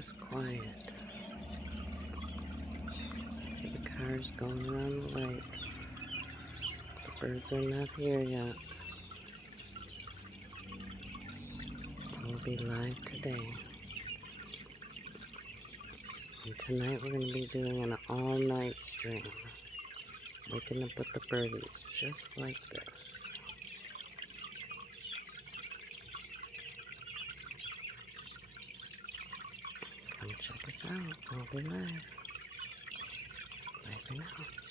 is quiet. The car's going around the lake. The birds are not here yet. We'll be live today. And tonight we're going to be doing an all-night stream. Waking up with the birdies, just like this. Come check us out. We'll be live. Bye for now.